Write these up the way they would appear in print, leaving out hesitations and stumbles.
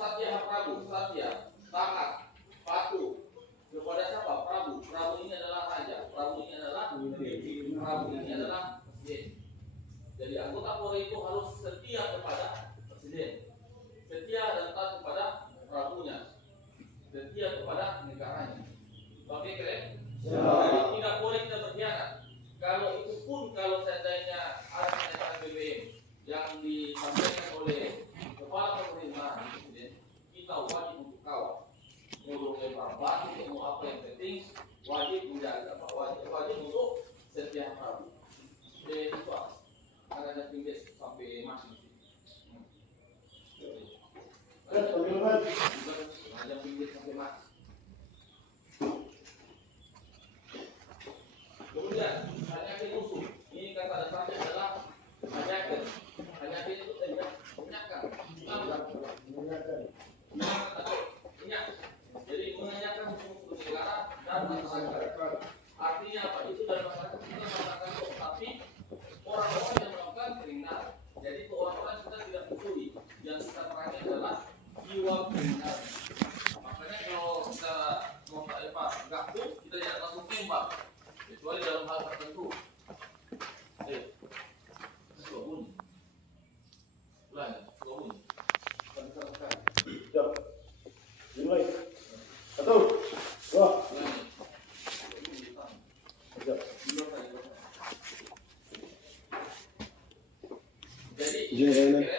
Satya Prabu, Satya, taat, patuh kepada siapa? Prabu. Prabu ini adalah raja. Prabu ini adalah pemimpin. Prabu ini adalah presiden. Jadi anggota Polri itu harus setia kepada presiden, setia dan taat kepada prabunya, setia kepada negaranya. Oke, keren? Jadi tidak boleh kita berkhianat. Kalau itu pun kalau seandainya ada kenaikan BBM yang disampaikan oleh kepala pemerintahan, kita wajib untuk kawal. Mau lempar batu, mau apa yang penting wajib menjaga, wajib untuk setia Prabu. Itu ada pinggir sampai mati. Ada pinggir sampai mati. Kemudian penyakit musuh. Ini kata dasarnya adalah penyakit. Penyakit itu menyenangkan. Jadi menanyakan musuh negara dan masyarakat. Artinya apa? Itu dari masyarakat kita mengatakan kok, tapi orang-orang yang melakukan kriminal. Jadi itu orang-orang kita tidak peduli. Yang kita perangi adalah jiwa kriminal. Makanya kalau kita mau gakku, kita jangan langsung tembak. Kecuali dalam hal tertentu. Sebuah bunyi. Ulangi, sebuah bunyi. Siap. Dimulai. 1, 2. Ulangi. Siap. Jadi, Jadi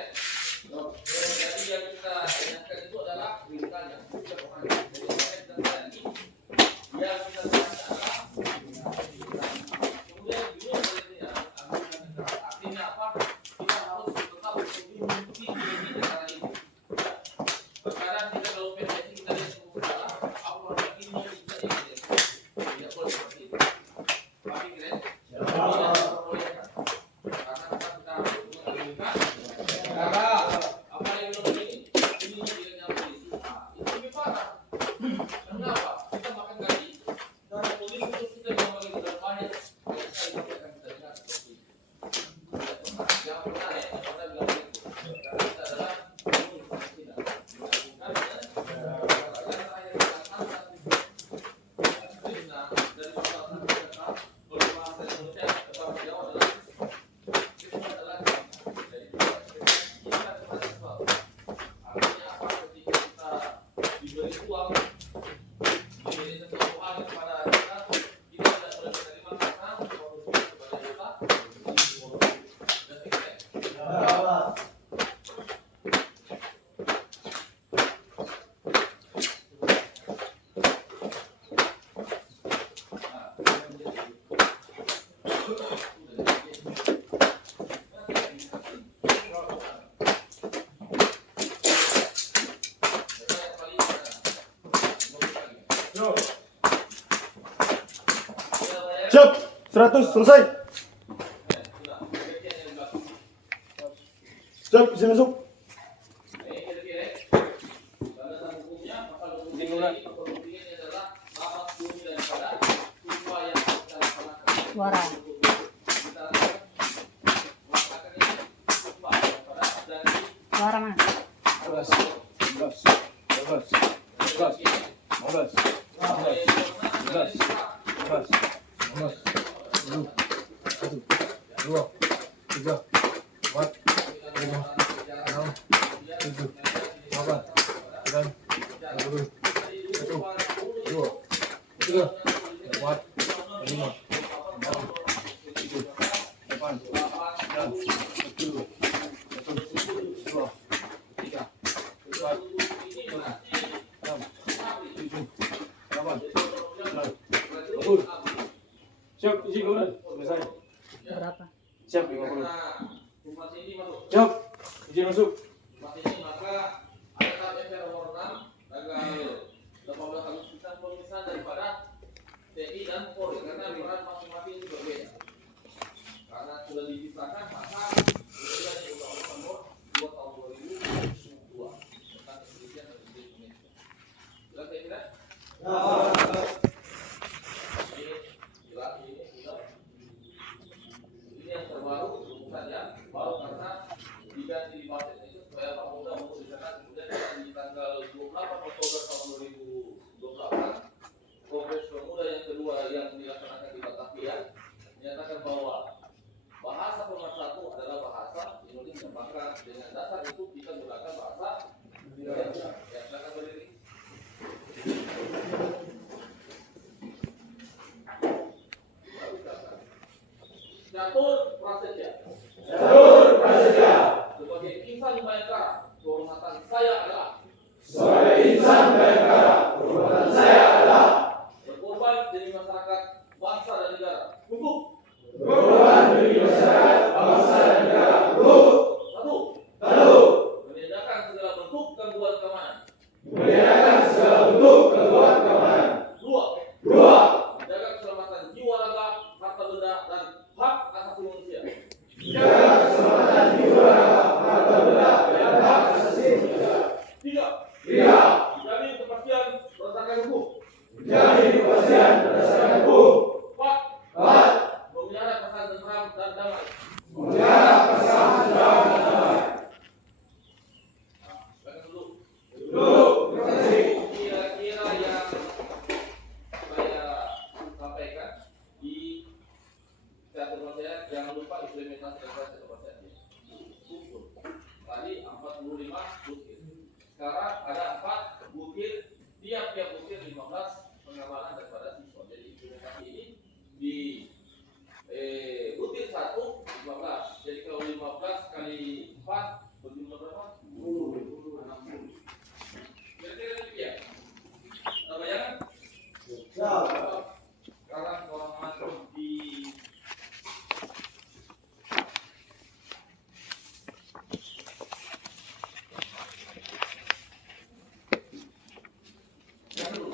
yang kita tanyakan itu adalah kriminalnya, bukan orangnya. Jadi kita tadi yang kita tanyakan adalah kemudian juga artinya apa? Kita harus tetap mengikuti negara ini. Sekarang kita kalau PSSI kita lihat salah, apa lagi ini bisa ini tidak boleh seperti itu. Tapi keren, tidak diperbolehkan. Karena kita harus menggunakan negara. Apa yang belum ini nilainya polisi. Itu lebih parah. Kenapa? Kita makan gaji dari polisi terus kita bilang bagi kita banyak sekali akan kita dengar seperti itu. Jangan pernah ya, jangan pernah bilang begitu. Karena kita adalah tidak. Siap. 100 selesai. Siap, bisa masuk. Suara. Suara mas. 50. Siap, izin kemudian. Selesai. Berapa? Siap, 50. Siap, izin masuk. Maka ada tahap MPR nomor 6 tanggal 18 Agustus pemisahan daripada TNI dan Polri karena peran masing-masing itu berbeda. Karena sudah dipisahkan maka sudah di Undang-Undang Nomor 2 Tahun 2002 tentang kepolisian Republik Indonesia. Jelas saya kira? Ini yang terbaru, bukan ya, baru karena diganti di budget itu kita gunakan bahasa Indonesia. Ya, silakan berdiri. Catur Prasetya. Catur Prasetya. Sebagai insan Bayangkara, kehormatan saya adalah Sebagai insan Bayangkara, kehormatan saya adalah berkorban demi masyarakat, bangsa dan negara. Untuk berkorban demi masyarakat, bangsa dan negara. Untuk satu, menindakan segala bentuk gangguan keamanan. menyediakan segala bentuk gangguan keamanan. Dua, menjaga keselamatan jiwa raga, harta benda dan hak asasi manusia. Menjaga keselamatan jiwa raga, harta benda dan hak asasi manusia. Tiga, menjamin kepastian berdasarkan hukum. Menjamin kepastian berdasarkan hukum. Empat, memelihara perasaan tentram dan damai. Memelihara perasaan tentram dan damai. Silakan dulu. Terima kasih. Kira-kira yang saya sampaikan di catur saya, jangan lupa implementasi dari catur saya. Ukur. Tadi 45 butir. Sekarang ada 4 butir, tiap-tiap butir 15 pengamalan daripada siswa. Jadi implementasi ini di butir 1 15. Jadi kalau 15 kali 4 berjumlah berapa? 60. Kira-kira demikian. Ada bayangan? Sekarang orang masuk di yang dulu.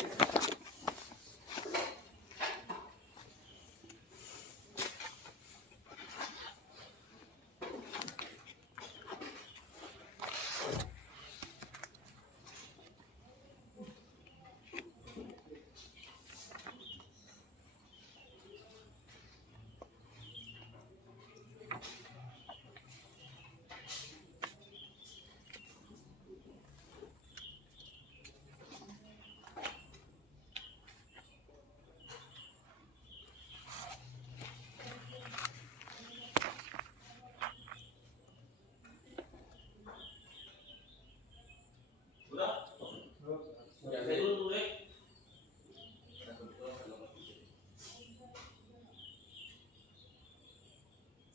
Sudah? Ya, saya dulu deh.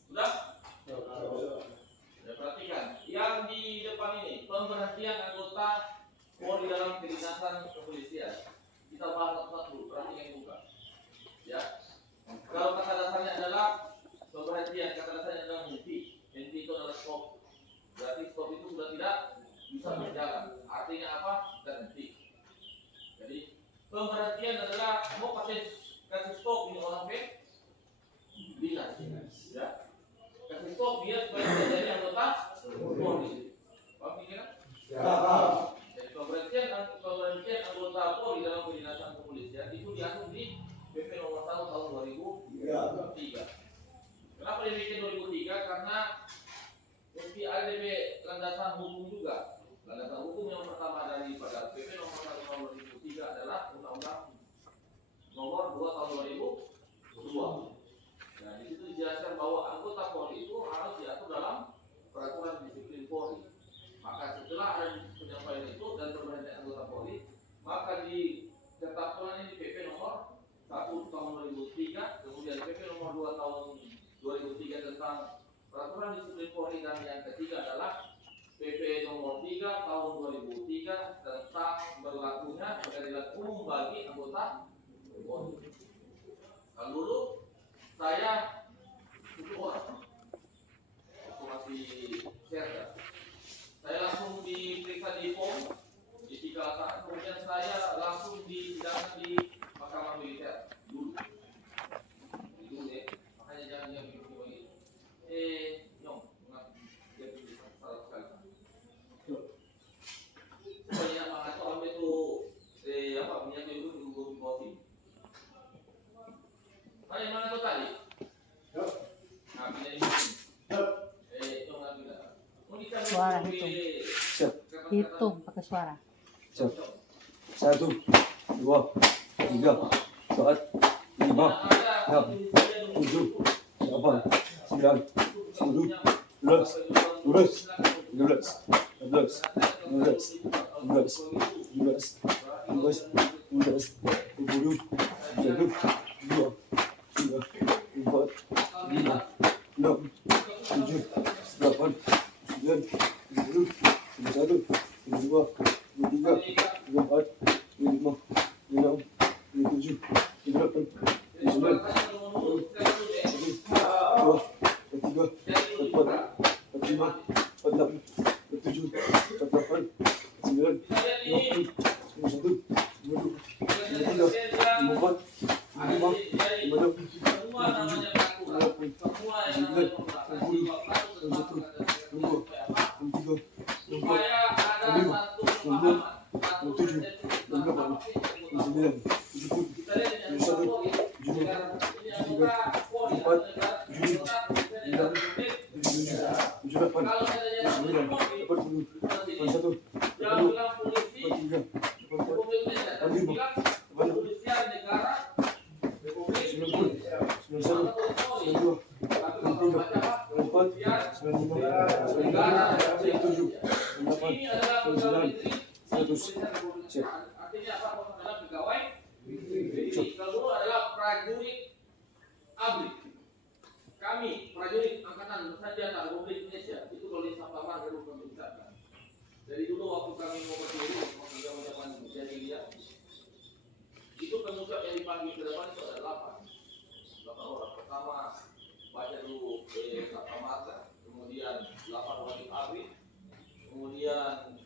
Sudah? Ya, perhatikan. Yang di depan ini, pemberhentian anggota Polri dalam kedinasan kepolisian. Kita bahas satu-satu, perhatikan buka. Ya. Kalau kata dasarnya adalah pemberhentian, kata dasarnya adalah henti. Henti itu adalah stop. Berarti stop itu sudah tidak bisa berjalan. Artinya apa? Terhenti. Jadi pemberhentian adalah mau kasih stop ini orang dinas. Ya. Kasih stop dia supaya tidak jadi anggota Polri. Paham ini kan? Jadi pemberhentian anggota Polri dalam kedinasan kepolisian itu diatur di PP nomor 1 tahun 2003. Kenapa dibikin 2003? Karena mesti ada DP landasan hukum juga. Landasan hukum yang pertama daripada PP nomor 1 tahun 2003 adalah Undang-Undang nomor 2 tahun 2002. Nah, di situ dijelaskan bahwa anggota Polri itu harus diatur dalam peraturan disiplin Polri. Maka setelah ada penyampaian itu dan pemberhentian anggota Polri, maka ditetapkan ini di PP nomor 1 tahun 2003, kemudian PP nomor 2 tahun 2003 tentang peraturan disiplin Polri, dan yang ketiga adalah PP nomor 3 tahun 2003 tentang berlakunya pengadilan umum bagi anggota Polri. Kalau dulu saya itu orang itu masih serda. Saya langsung diperiksa di POM di 3 saat, kemudian saya langsung disidangkan di Mahkamah Militer dulu. Itu deh, makanya jangan yang begini. Nyong, dia bisa salah sekali. Supaya apa atau ambil itu minyak itu di bawah. Saya mana tuh tadi? Nah, minyak ini. Nyong lagi dah. Suara hitung. Hitung pakai suara. 1, 2, 3, 4, 5, 6, 7, 8, 9, 10, 11, 12, 13, supaya ada satu pemahaman, satu persepsi tentang apa sih kebutuhan. Kita lihat yang satu ini, ini anggota Polri atau negara, anggota negara Republik. Kalau seandainya Polri, berarti yang bilang polisi Republik Indonesia, tapi bilang kepolisian negara Republik Indonesia. Maka Polri, tapi kalau baca apa? Kepolisian negara Republik Indonesia. Ini adalah pegawai negeri, kepolisian Republik Indonesia. Artinya apa? Adalah pegawai negeri. Kedua adalah prajurit ABRI. Kami prajurit Angkatan Bersenjata Republik Indonesia itu kalau di Sapamar baru kami ucapkan. Dari dulu waktu kami mau berdiri, waktu zaman jadi dia, itu pengucap yang dipanggil ke depan itu ada 8 orang. Pertama baca dulu Sapamar, kemudian 8 wajib ABRI, kemudian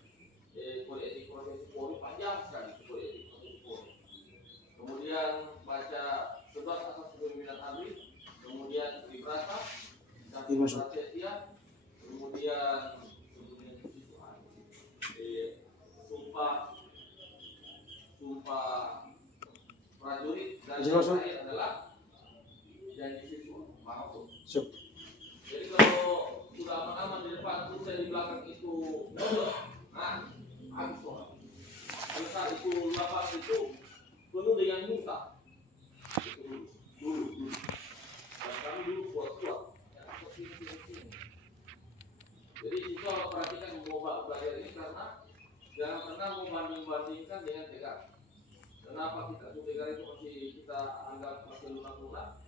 kode etik profesi Polri, panjang sekali kode etik profesi Polri. Kemudian baca 11 asas kepemimpinan ABRI, kemudian Tribrata, Setia, kemudian sumpah prajurit, dan yang terakhir adalah janji siswa. Maksud. Jadi kalau sudah aman-aman di depan, terus dari belakang itu mundur, nah habis orang. Pada saat itu lapas itu penuh dengan muka. Itu dulu. Dan kami dulu kuat-kuat. Jadi siswa perhatikan mau belajar ini karena jangan pernah membanding-bandingkan dengan TKR. Kenapa kita TKR itu masih kita anggap masih lunak-lunak?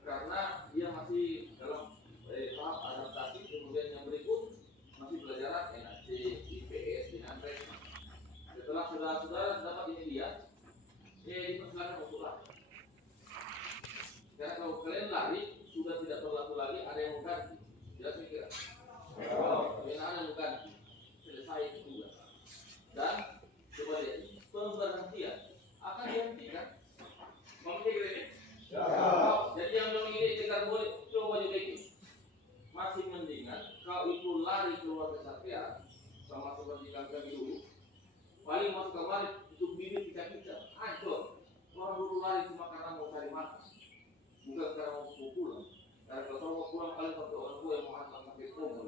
Karena dia masih dalam tahap adaptasi. Kemudian yang berikut masih belajar NAC, IPS, Dinamrek. Setelah saudara-saudara dapat ini dia dipersilakan untuk lari. Karena kalau kalian lari sudah tidak berlaku lagi, ada yang mengganti. Tidak pikir. Kalau ada yang mengganti, selesai itu juga. Dan coba lihat, pemberhentian akan dihentikan. Mengerti ini? Jadi yang belum ini dengar boleh coba juga itu. Masih mendingan kau itu lari keluar kesatria sama seperti kami dulu. Paling masuk kamar itu bibir kita hancur. Orang dulu lari cuma karena mau cari makan, bukan karena mau pulang. Karena kalau mau pulang kalian satu orang tua yang mau hantar sampai koma.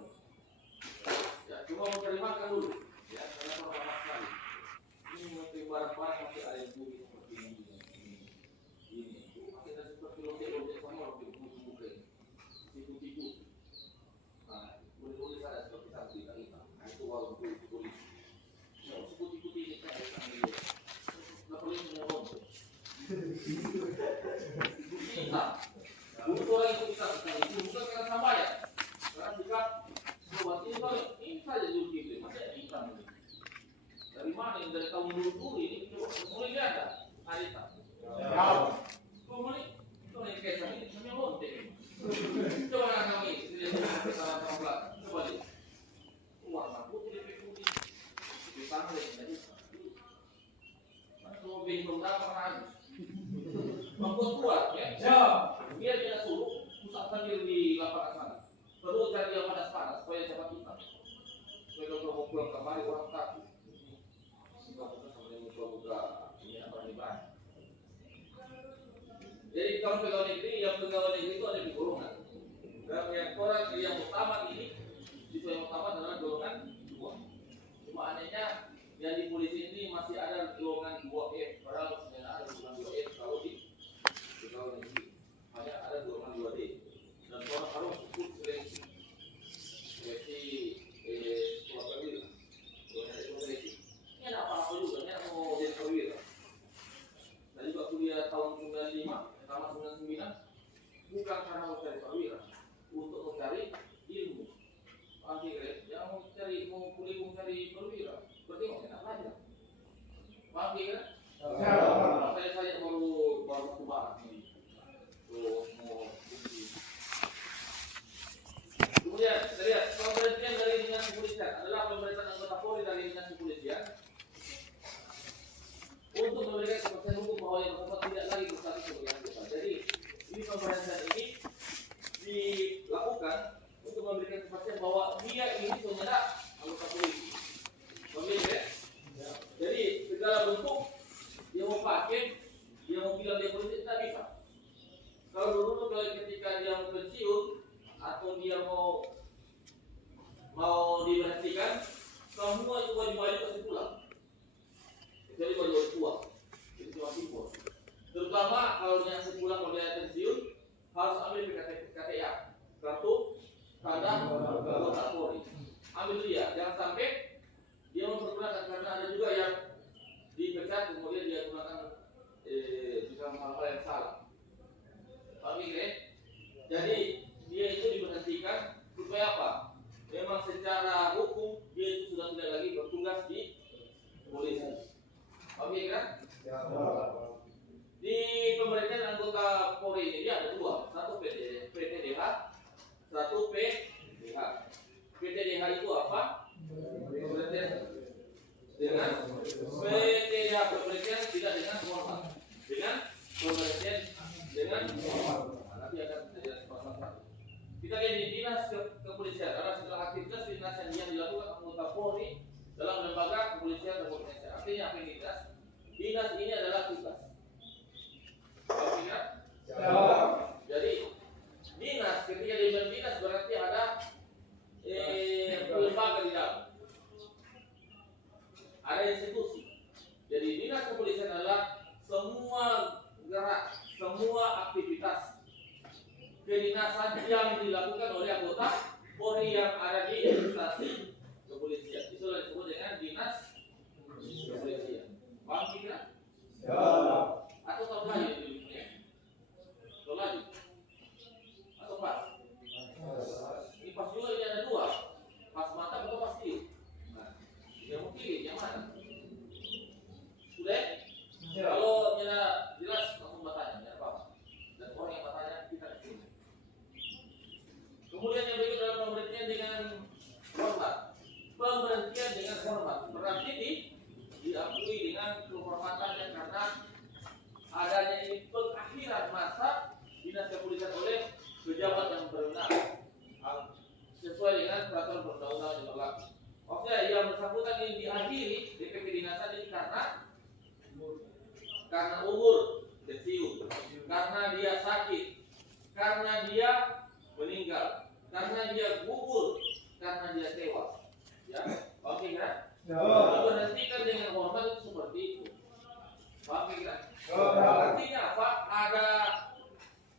Ya cuma mau cari makan dulu. Ya karena orang lama sekali. Ini menteri barang-barang masih ada yang budi seperti ini. Kita seperti lobek-lobek sama lobek buku-buku ini. Tipu-tipu. Nah, boleh-boleh saya seperti satu kita. Nah itu walau itu polisi. Tipu-tipu ini saya ambil. Nggak boleh menolong. Kita. Untuk orang itu kita itu bukan karena sambayar. Karena jika sobat ini saja dulu gitu. Masih ada ikan ini. Dari mana yang dari tahun dulu ini mulai ada harita. Mulai kesana ini namanya lonte. Coba kami lihat kesalahan orang belakang. Coba lihat. Warna putih lebih putih. Di sana lagi tadi. Masuk bingung berapa habis. Membuat ya. Biar tidak suruh pusat sendiri di lapangan sana. Perlu cari yang panas-panas supaya cepat hitam. Supaya kalau mau pulang kembali orang takut. Jadi kalau pegawai negeri, yang pegawai negeri itu ada di golongan. Dan yang utama ini, siswa yang utama adalah golongan 2. Cuma anehnya yang di polisi ini masih ada golongan 2F, padahal sebenarnya ada golongan 2F kalau di pegawai negeri. Hanya ada golongan 2D. Dan orang harus ikut seleksi sekolah perwira. Paham kan? Siap. Saya baru satu barang ini. Tuh mau fungsi. Kemudian kita lihat pemberhentian dari dinas kepolisian adalah pemberhentian anggota Polri dari dinas kepolisian untuk memberikan kepastian hukum bahwa yang bersangkutan tidak lagi berstatus sebagai anggota. Jadi ini pemberhentian ini dilakukan untuk memberikan kepastian bahwa dia ini sebenarnya anggota polisi. Paham ya? Jadi segala bentuk dia mau pakai, dia mau bilang dia polisi tidak bisa. Kalau dulu ketika dia mau pensiun atau dia mau diberhentikan, semua itu baju-baju pasti pulang. Jadi baju tua, itu cuma simpul. Terutama kalau dia pulang kalau dia pensiun harus ambil KTA, kartu tanda anggota Polri. Ambil dia, jangan sampai dia mempergunakan karena ada juga yang dipecat kemudian dia gunakan jika hal-hal yang salah. Paham ya? Jadi dia itu diberhentikan supaya apa? Memang secara hukum dia itu sudah tidak lagi bertugas di polisi. Paham ya? Di pemberhentian anggota Polri ini dia ada dua, satu PTDH, satu PDH. PTDH itu apa? Pemberhentian dengan PTDH pemberhentian tidak dengan hormat, dengan pemberhentian dengan hormat. Nanti akan terjadi masalah. Kita lihat di dinas kepolisian karena setelah aktivitas dinas yang dilakukan anggota Polri dalam lembaga kepolisian Republik Indonesia. Artinya apa ini dinas? Dinas ini adalah tugas. Jadi dinas ketika dia dinas berarti ada lembaga di dalam, ada institusi. Jadi dinas kepolisian adalah semua gerak, semua aktivitas kedinasan yang dilakukan oleh anggota Polri yang ada di instansi kepolisian. Itulah disebut dengan dinas kepolisian. Paham tidak? Atau tahu lagi dulunya? Tahu lagi? Atau pas? Ini pas juga ini ada dua. Pas mata atau pas tiup? Nah, yang mau pilih yang mana? Sudah? Kalau jelas langsung bertanya, ya Pak. Dan orang yang bertanya kita kesini. Kemudian yang berikut adalah pemberhentian dengan hormat. Pemberhentian dengan hormat berarti diakui dengan kehormatannya karena adanya ini pengakhiran masa dinas kepolisian oleh pejabat yang berwenang sesuai dengan peraturan perundang-undangan yang berlaku. Oke, yang bersangkutan ini diakhiri DP kedinasan ini karena umur pensiun, karena dia sakit, karena dia meninggal, karena dia gugur, karena dia tewas. Ya, oke kan? Diberhentikan dengan hormat itu seperti itu. Paham kan? Artinya apa? Ada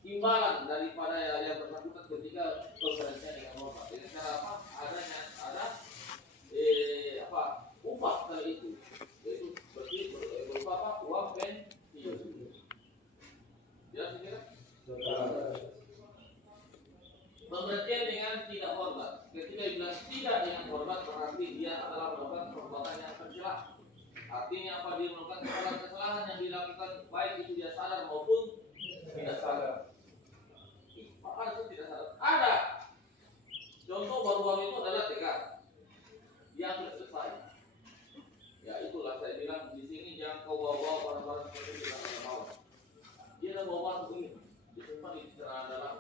imbalan daripada yang bersangkutan ketika pemberhentian dengan hormat. Dengan cara apa? Ada upah dari itu. Yaitu berarti berupa apa? Uang pensiun. Ya, kira? Pemberhentian dengan tidak hormat. Ketika dibilang tidak dengan hormat berarti dia adalah melakukan perbuatan yang tercela. Artinya apa? Dia melakukan kesalahan yang dilakukan baik itu dia sadar maupun tidak sadar. Apa itu tidak sadar? Ada. Contoh baru-baru itu adalah TK yang selesai. Ya itulah saya bilang di sini jangan kau bawa barang-barang seperti tidak ada mau. Dia ada bawa begini, disimpan di celana dalam.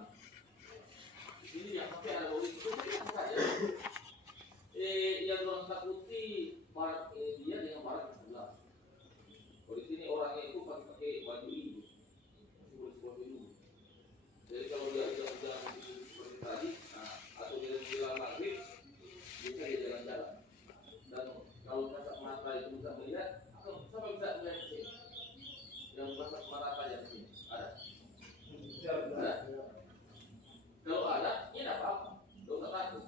Di sini yang pakai ada bau itu saja. Yang orang takuti barang dia dengan barang sebelah. Kalau di sini orangnya itu pakai baju ini, masih boleh seperti dulu. Jadi kalau dia sudah seperti tadi, atau dia bilang maghrib, bisa dia jalan-jalan. Dan kalau kasat mata itu bisa melihat, atau siapa bisa melihat di sini? Yang kasat mata aja di sini ada. Ada. Kalau ada, ya tidak apa-apa. Tidak usah takut.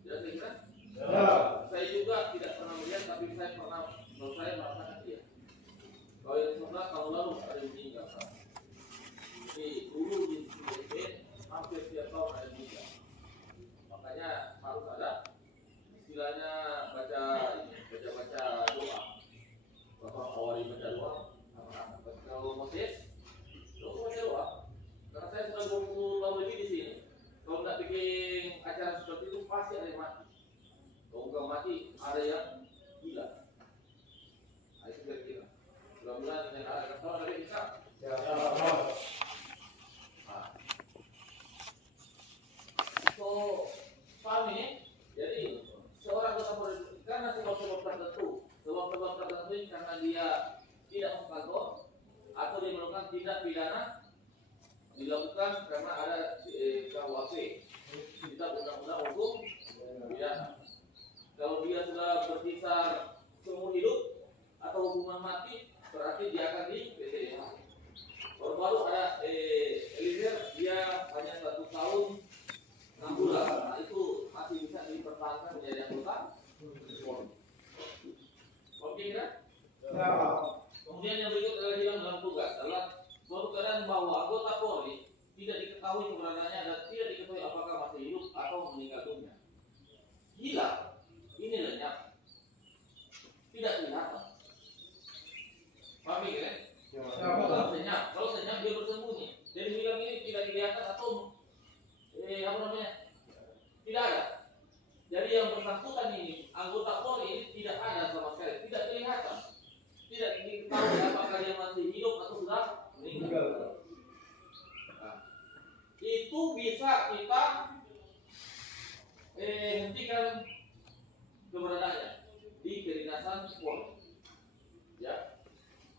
Jadi saya kira, saya juga tidak pernah melihat, tapi saya pernah, kalau saya merasakan dia. Kalau yang sebelah tahun lalu ada yang meninggal. Jadi dulu di BSD hampir setiap tahun ada yang meninggal. Makanya harus ada istilahnya baca doa. Bapak awali karena sebab-sebab tertentu. Sebab-sebab tertentu ini karena dia tidak masuk kantor atau dia melakukan tindak pidana dilakukan karena ada KUHP, Kitab Undang-Undang Hukum Pidana. Kalau dia sudah berkisar seumur hidup atau hukuman mati, berarti dia akan di PTDH. Baru ada Eliezer, dia hanya 1 tahun 6 bulan. Nah, itu masih bisa dipertahankan menjadi anggota Polri. Oke kan? Ya. Kemudian yang berikut adalah hilang dalam tugas adalah suatu keadaan bahwa anggota Polri tidak diketahui keberadaannya dan tidak diketahui apakah masih hidup atau meninggal dunia. Hilang, ini lenyap, tidak kelihatan. Paham ya? Kalau senyap dia bersembunyi. Jadi hilang ini tidak kelihatan atau tidak ada. Jadi yang bersangkutan ini anggota Polri ini tidak ada sama sekali, tidak kelihatan, tidak diketahui apakah dia masih hidup atau sudah meninggal. Nah, itu bisa kita hentikan keberadaannya di kedinasan Polri. Ya,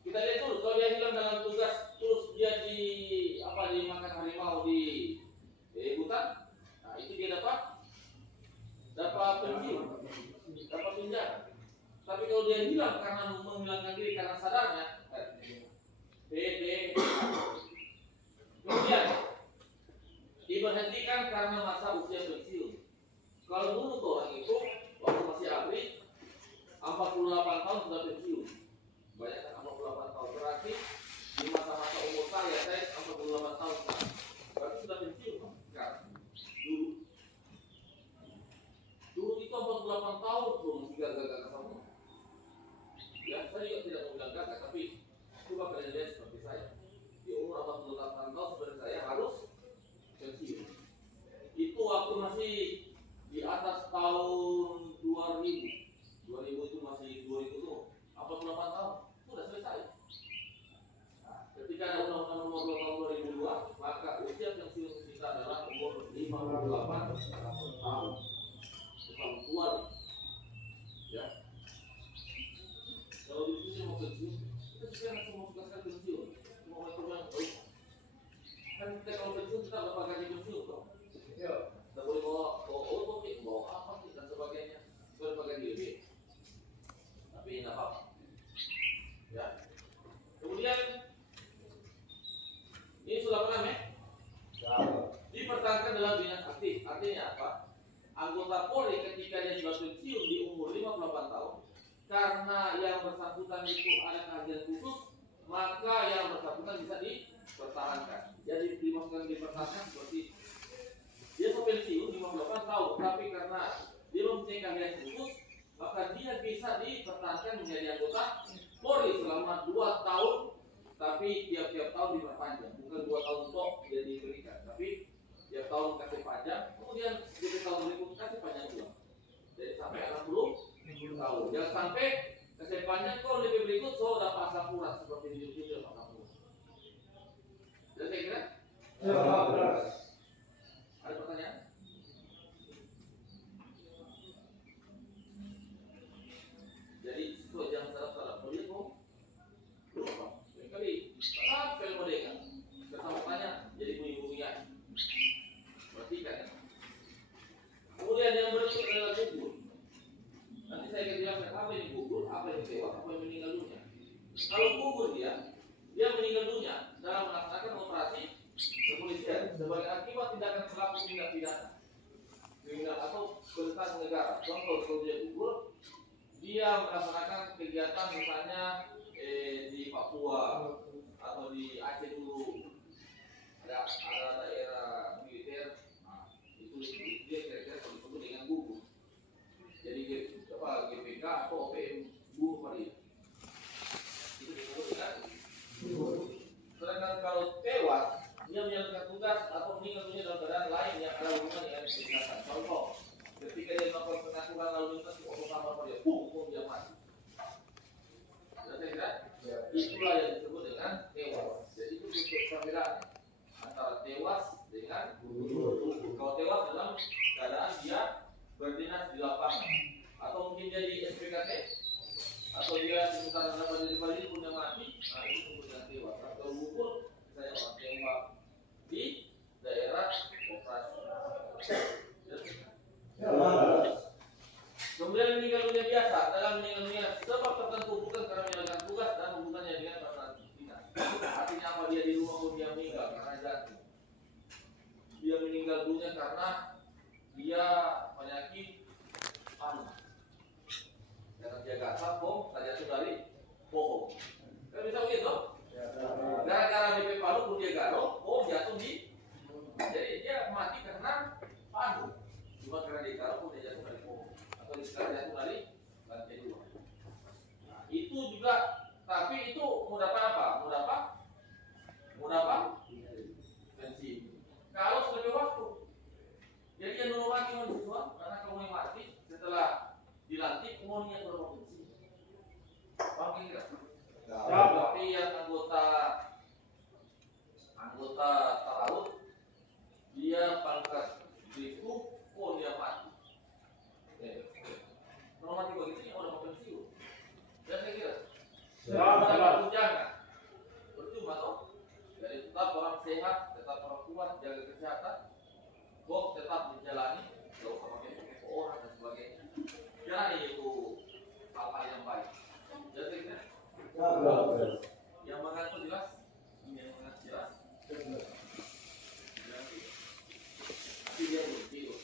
kita lihat dulu kalau dia hilang dalam tugas terus dia dimakan harimau di hutan, nah itu dia dapat pensiun, dapat penjara. Tapi kalau dia hilang karena menghilangkan diri karena sadarnya, kemudian diberhentikan karena masa usia pensiun. Kalau dulu tuh orang itu waktu masih abri 48 tahun sudah pensiun. Bayangkan 48 tahun berarti di masa-masa umur saya 48 tahun sekarang. Berarti sudah pensiun sekarang. Dulu itu 48 tahun tuh masih gagah-gagah semua. Ya, saya juga tidak mau bilang gagah, tapi coba kalian lihat seperti saya. Di umur 48 tahun seperti saya harus pensiun. Itu waktu masih di atas tahun 2000. 2000 itu masih 2000 tuh 48 tahun sudah selesai. Nah, ketika ada undang-undang nomor 2 tahun 2002, maka usia pensiun kita adalah umur 58 tahun. Bukan tua nih. Ya. Kalau diskusi mau pensiun, kita sekarang semua sekali pensiun. Mau yang baik. Kan kita kalau pensiun kita dapat gaji pensiun toh. Kita boleh bawa apa dan sebagainya. Kita dapat gaji lebih. Tapi tidak apa. Ya. Kemudian ini sudah pernah ya? Dipertahankan dalam dinas aktif. Artinya apa? Anggota Polri ketika dia sudah pensiun di umur 58 tahun, karena yang bersangkutan itu ada kajian khusus, maka yang bersangkutan bisa dipertahankan. Jadi dipertahankan seperti dia sudah pensiun 58 tahun, tapi karena dia mempunyai kajian khusus, maka dia bisa dipertahankan menjadi anggota Polri selama 2 tahun, tapi tiap-tiap tahun diperpanjang. Bukan 2 tahun tok dia diberikan, tapi tiap tahun kasih panjang, kemudian di tahun berikutnya kasih panjang juga. Jadi sampai 60 tahun. Jangan sampai kasih panjang kalau lebih berikut so dapat sampurna seperti di video Pak Kapolri. Jadi saya kira ada pertanyaan? Jadi sesuai jangan salah-salah boleh kok. Lupa. Kali sampai modern. Bersama tanya jadi bunyi-bunyian. Perhatikan ya. Kemudian yang berikut adalah gugur. Nanti saya akan jelaskan apa ini gugur, apa yang tewas, apa yang meninggal dunia. Kalau gugur dia meninggal dunia dalam melaksanakan operasi kepolisian sebagai akibat tindakan pelaku tindak pidana kriminal atau penentang negara. Contoh kalau dia gugur, dia melaksanakan kegiatan misalnya di Papua atau di Aceh dulu. Ada daerah militer, nah, itu dia kira-kira disebut dengan gugur. Jadi GPK atau OPM gugur pada dia. Itu disebut dengan gugur. Sedangkan kalau tewas, dia menjalankan tugas atau meninggal dunia dalam keadaan lain yang ada hubungan dengan kegiatan. Contoh, ketika dia melakukan pengaturan lalu lintas di otomatis pada dia, dia mati. Saya kira itulah yang disebut dengan tewas. Jadi itu bentuk perbedaan antara tewas atau dia sementara dapat dari bayi punya mati, nah itu kemudian tewas. Atau gugur, saya orang tembak di daerah operasi. Kemudian meninggal dunia biasa dalam meninggal dunia sebab tertentu bukan karena menjalankan tugas dan hubungannya dengan perasaan dinas. Artinya apa? Dia di rumah pun dia meninggal karena jantung. Dia meninggal dunia karena dia penyakit paru. Karena dia gatal, saja itu dari bohong. Kan bisa begitu? Gara-gara DP paru pun dia garuk, jatuh di. Jadi dia mati karena paru. Cuma karena dia garuk pun dia jatuh dari bohong. Atau sekarang jatuh dari lantai 2. Nah, itu juga, tapi itu mau dapat apa? Mau dapat pensiun. Kalau sudah waktu, jadi yang dulu mati mahasiswa karena kamu yang mati setelah dilantik umurnya berprovinsi. Paham kira? Tapi yang anggota talaut dia pangkat itu dia mati. Kalau mati begitu ya orang pensiun. Dan saya kira dapat tunjangan. Percuma toh. Jadi tetap orang sehat, tetap orang kuat, jaga kesehatan. Tetap menjalani, tidak usah pakai orang dan sebagainya. Jalani itu hal-hal yang baik. Jadi kan? Yang mengatur jelas, ini yang mengatur jelas. Tapi dia belum tidur.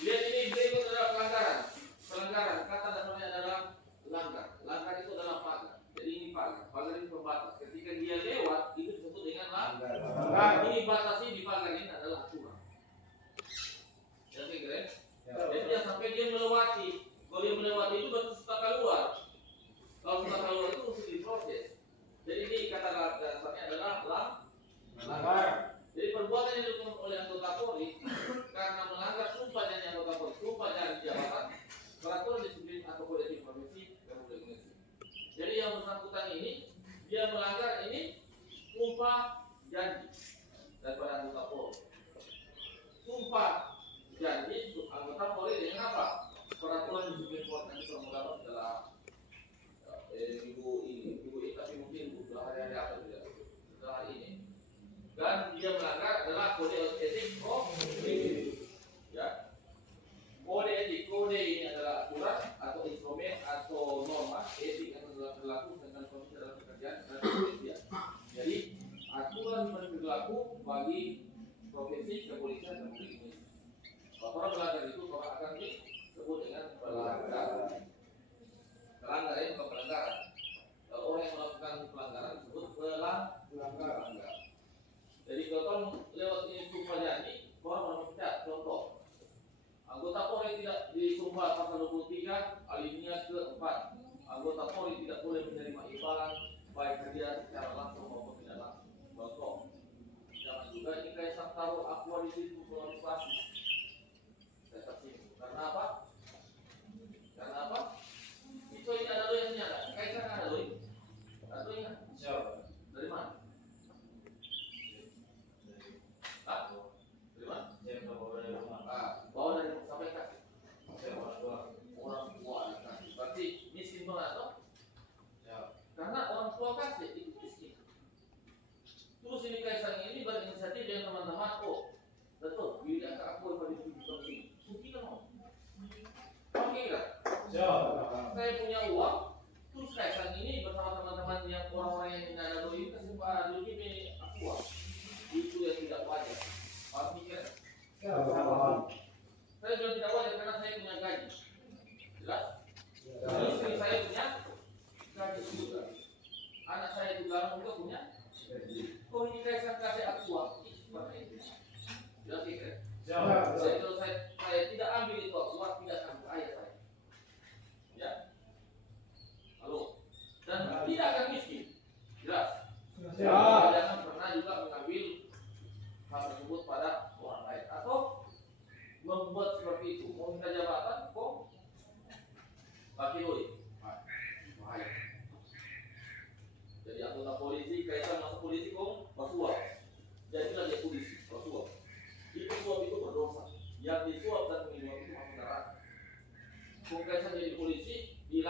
Lihat ini berikut adalah pelanggaran. Pelanggaran kata dasarnya adalah langgar. Langgar itu adalah pagar. Jadi ini pagar. Pagar ini pembatas. Ketika dia lewat itu disebut dengan langgar. Ini batasi di pagar ini adalah aturan. Jadi keren. Jadi dia sampai dia melewati. Kalau dia melewati itu berarti sudah keluar. Kalau sudah keluar itu mesti diproses. Jadi ini kata dasarnya adalah langgar. Jadi perbuatan yang dilakukan oleh anggota Polri karena melanggar sumpah janji anggota Polri, sumpah janji jabatan, peraturan disiplin atau kode etik profesi Republik Indonesia. Jadi yang bersangkutan ini dia melanggar ini sumpah janji daripada anggota Polri. Sumpah janji anggota Polri dengan apa? Peraturan disiplin Polri nanti kalau setelah minggu ini tapi mungkin setelah hari-hari apa tidak setelah hari ini. Dan dia melanggar adalah kode etik profesi. Ya. Kode etik, kode ini adalah aturan atau instrumen atau norma etik yang berlaku tentang proses dalam pekerjaan dan kepolisian. Jadi aturan berlaku bagi profesi kepolisian dan Republik Indonesia. Kalau orang melanggar itu orang akan disebut dengan pelanggar. Pelanggar ini bukan pelanggaran. Kalau orang yang melakukan pelanggaran disebut pelanggar. Jadi kalau lewat ini sumpah janji, orang memecat. Contoh, anggota Polri tidak disumpah pasal 23 alinea ke-4. Anggota Polri tidak boleh menerima imbalan baik dia secara langsung maupun tidak langsung. Contoh, jangan juga ini kaisang taruh aqua di situ partisipasi. Saya tersinggung. Karena apa? Itu ini ada loh yang nyala. Kaisang ada loh. Ada ingat? Siapa? Dari mana? Bawa dari sampai kasih. Orang tua kasih. Berarti miskin banget toh? Karena orang tua kasih itu miskin. Terus ini kaisang ini berinisiatif dengan teman-teman. Betul. Bila aku pada itu penting. Suki kan mau.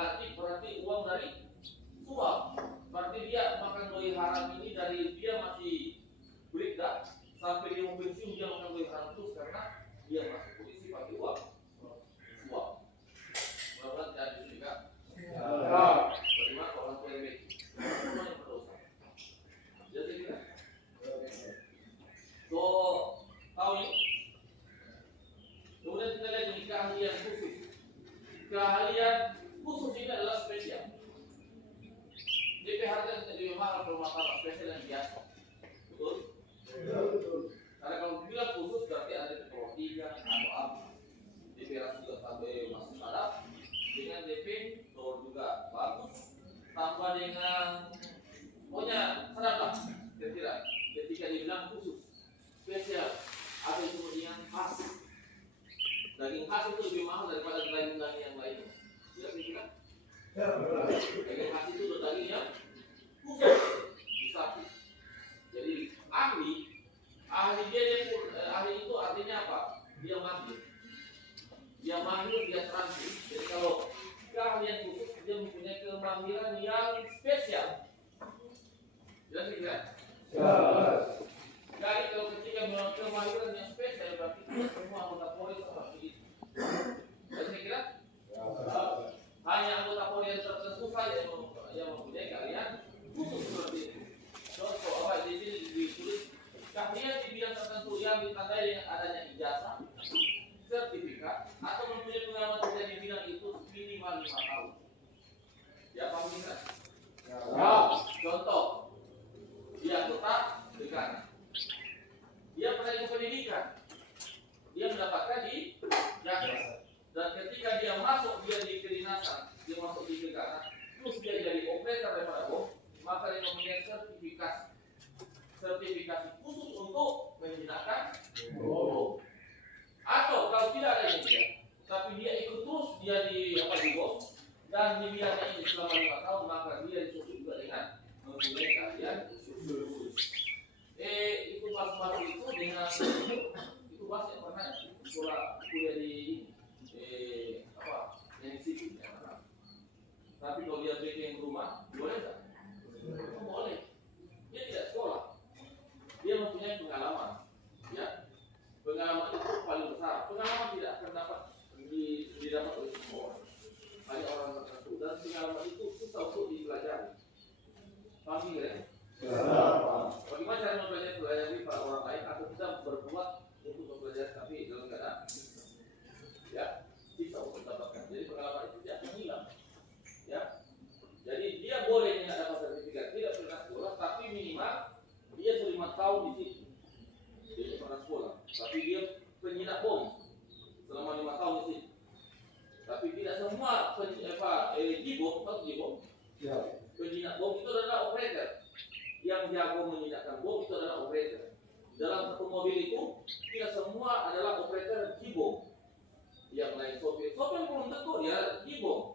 dilatih berarti uang dari suap. Berarti dia makan doi haram ini dari dia masih berita sampai dia mau pensiun dia makan doi haram terus karena dia masuk polisi pakai uang suap. Mudah-mudahan tidak bisa juga. Bagaimana orang tua yang baik? Orang yang berdosa. Jadi kita. So tahu ini. Kemudian kita lihat ini keahlian khusus. Keahlian khusus ini adalah spesial. DP harga lebih mahal kalau masalah spesial yang biasa. Betul? Karena kalau bilang khusus berarti ada DP 3 atau apa. DP ras juga tambah masuk sadap. Dengan DP telur juga bagus. Tambah dengan pokoknya sedap lah. Kira-kira ketika dibilang khusus spesial ada itu dengan khas. Daging khas itu lebih mahal daripada daging-daging yang lain. Ya kira-kira? Daging khas itu daging yang khusus di sapi. Jadi ahli itu artinya apa? Dia mahir. Dia mahir, dia terampil. Jadi kalau keahlian khusus dia mempunyai kemahiran yang spesial. Jelas kira? Jadi kalau ketika mempunyai kemahiran yang spesial berarti semua anggota Polri seperti itu. Jelas kira? Hanya anggota Polri yang tertentu saja yang mempunyai keahlian khusus seperti itu. Contoh apa di sini ditulis keahlian di bidang tertentu yang ditandai dengan adanya ijazah, sertifikat atau mempunyai pengalaman kerja di bidang itu minimal 5 tahun. Ya paham tidak? Contoh, dia anggota dekan. Dia pernah ikut pendidikan. Dia mendapatkan di jasa. Dan ketika dia masuk dia di kedinasan, dia masuk di dekanan, terus dia jadi operator daripada bom, maka dia mempunyai sertifikasi khusus untuk menjinakkan bom. Atau kalau tidak ada yang dia, tapi dia ikut terus dia di bom dan di bidangnya ini selama 5 tahun, maka dia disuruh juga dengan mempunyai keahlian khusus. Itu pas-pas itu dengan itu pas yang pernah sekolah kuliah di yang di situ ya. Tapi kalau dia bikin rumah, boleh tak? Boleh. Dia tidak sekolah. Dia mempunyai pengalaman. Ya. Pengalaman itu paling besar. Pengalaman tidak akan dapat didapat oleh semua orang. Hanya orang tertentu. Dan pengalaman itu susah untuk dipelajari. Paham ya? Bagaimana cara mempelajari para orang lain atau kita berbuat untuk mempelajari tapi dalam keadaan ya bisa untuk dapatkan. Jadi pengalaman itu tidak akan hilang. Ya. Jadi dia boleh tidak dapat sertifikat, tidak pernah sekolah, tapi minimal dia 5 tahun di situ. Dia tidak pernah sekolah, tapi dia penjinak bom selama 5 tahun di situ. Tapi tidak semua jibom, tahu jibom? Ya. Penjinak bom itu adalah operator. Yang jago menjinakkan bom itu adalah operator. Dalam satu mobil itu tidak semua adalah operator jibom. Yang lain sopir belum tentu dia jibom.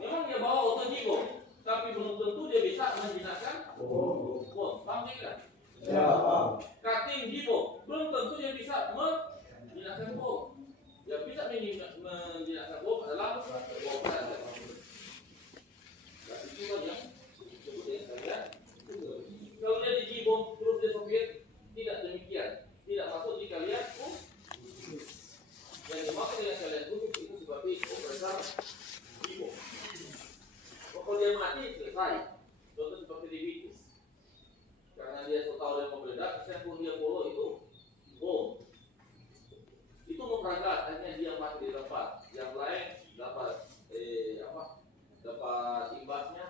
Memang dia bawa auto jibom, tapi belum tentu dia bisa menjinakkan bom. Paham tidak? Ya, paham. Cutting jibom, belum tentu dia bisa menjinakkan bom. Yang bisa menjinakkan bom adalah operator. Tapi itu yang disebut dengan kalian. Kalau dia di jibom terus dia sopir, tidak demikian. Tidak masuk di kalian yang dimaksud dengan kalian khusus itu seperti operator jibom. Kalau dia mati selesai. Contoh seperti di Bitu. Karena dia tahu dan meledak, siapapun dia follow itu bom. Itu memperagat, hanya dia mati di tempat. Yang lain dapat dapat imbasnya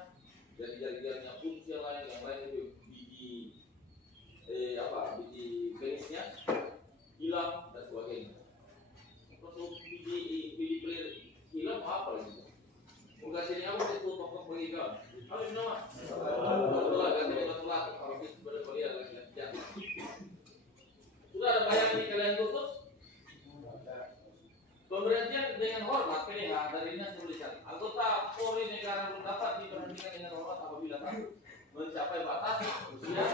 dari jari-jarinya pun yang lain itu biji penisnya hilang dan sebagainya. Untuk biji pelir hilang apa lagi? Bukan sini apa itu pokok pengikat. Apa nama? Betul ganti betul kalau kita berbalik lagi. Ya. Sudah ada bayang di kalian khusus? Pemberhentian dengan hormat PDH dari dinas tulisan. Anggota Polri negara belum dapat diberhentikan dengan hormat apabila mencapai batas usia